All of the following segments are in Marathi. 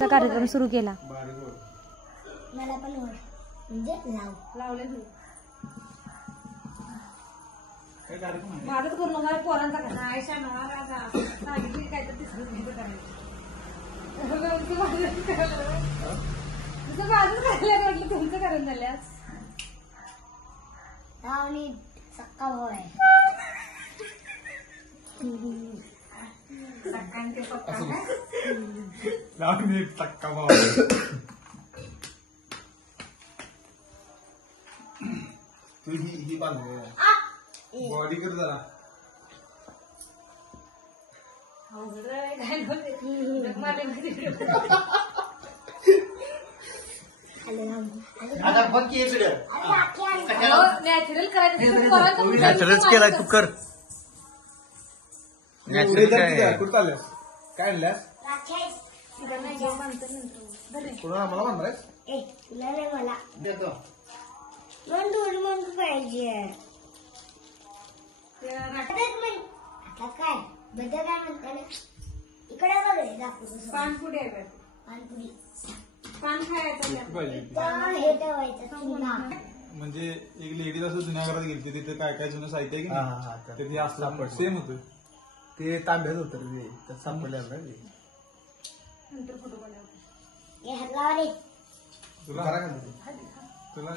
कार्यक्रम सुरू केला. मला पण म्हणजे लावले माझं करू नका पोरांचा कसा आयशा सांगितली काय तर तिसरं करायचं तुमचं करून झाल्यास सक्का भाऊ आहे. सक्का भाऊ तू ही बांध बॉडी कर जरा नॅचरल करायचं नॅचरलच केलाय तू कर. नॅचरल कुठं आल्यास काय आणल्यास कोणाला मला म्हणतायस तुला नाही मला देतो मन पाहिजे. आता काय बद्दल काय म्हणता ना इकडे बघ पानपुडी आहे पानपुडी पान खायचं हे ठेवायचं. म्हणजे एक लेडीज असं जुन्या घरात गेली तिथे काय काय जुनं साहित्य आहे की नाही ते असलं सेम होतं ते तांब्यात होतं रे त्यात सापडलं ना तुला तुला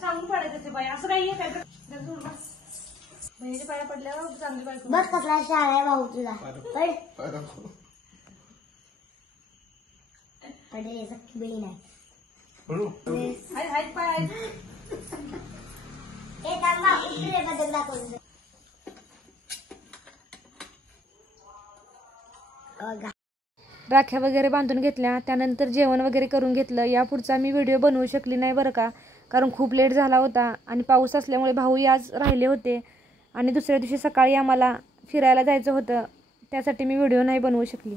सांगून पडायचं ते बाई असं काही काय बहिणीच्या पाया पडल्यावर चांगली बायको बस कसला शाळा आहे भाऊ तुला पडेल सख्खी बहीण आहे. पाय हे थांबा इकडे बदल दाखवून राख्या वगैरे बांधून घेतल्या. त्यानंतर जेवण वगैरे करून घेतलं. या पुढचा मी व्हिडिओ बनवू शकली नाही बरं का, कारण खूप लेट झाला होता आणि पाऊस असल्यामुळे भाऊही आज राहिले होते आणि दुसऱ्या दिवशी सकाळी आम्हाला फिरायला जायचं होतं, त्यासाठी मी व्हिडिओ नाही बनवू शकली.